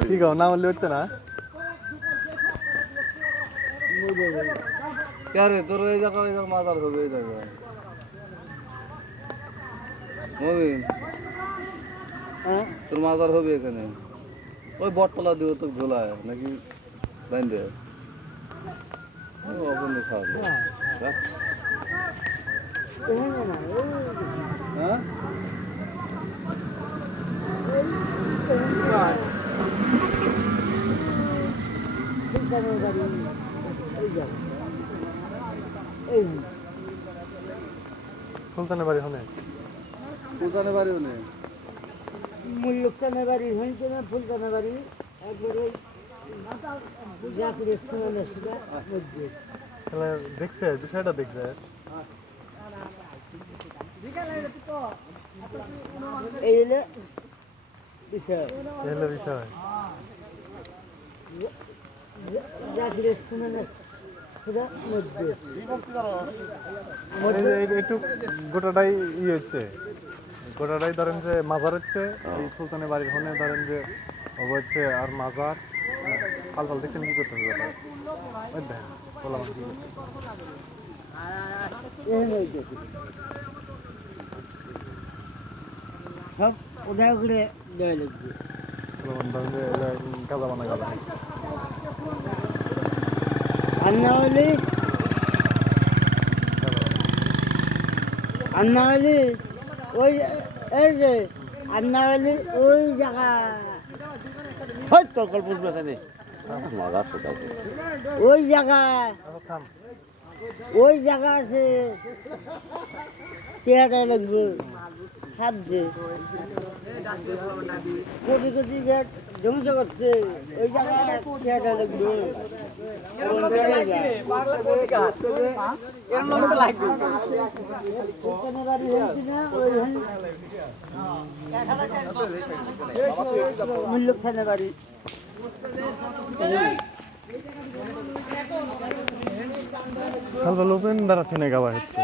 কি গাও না বললে হচ্ছে না কে তোর এই জায়গা মাজার হবে এই জায়গা মবিন তোর মাজার হবে এখানে ওই বটতলা দিয়ে তো ঝোলায় নাকি বাইন্দে অবনি খাওয়া হ্যাঁ সুলতানের বাড়ি হনে সুলতানের বাড়িও নেই মুল্লুকটানের বাড়ি হয়েছে না ফুলটানের বাড়ি একবারে জাতির তাহলে দেখছে বিষয়টা দেখছে এই হলে বিষয় এই হলো বিষয় জাতির মধ্যে একটু গোটাটাই হচ্ছে গোটাটাই ধরেন যে মাজার হচ্ছে এই সুলতানের বাড়ির হনে ধরেন যে হচ্ছে আর মাজার ফাল ফাল দেখছেন কি করতে হবে ওই দেখেন বলা কি করতে সব উদয় করে দেওয়া লাগবে ধরেন যে গাঁজা বানা গাঁজা আন্নাওয়ালি ওই এই যে আন্নাওয়ালি ওই জায়গা হয়তো গল্প বুঝবে না ওই জায়গা আছে চেহারা লাগবে হাত দিয়ে কোটি কোটি গাছ ধ্বংস করছে ওই জায়গায় চেহারা লাগবে মুল্লুক খানের বাড়ি সালবা লোপেন বেড়াতে গাওয়া হচ্ছে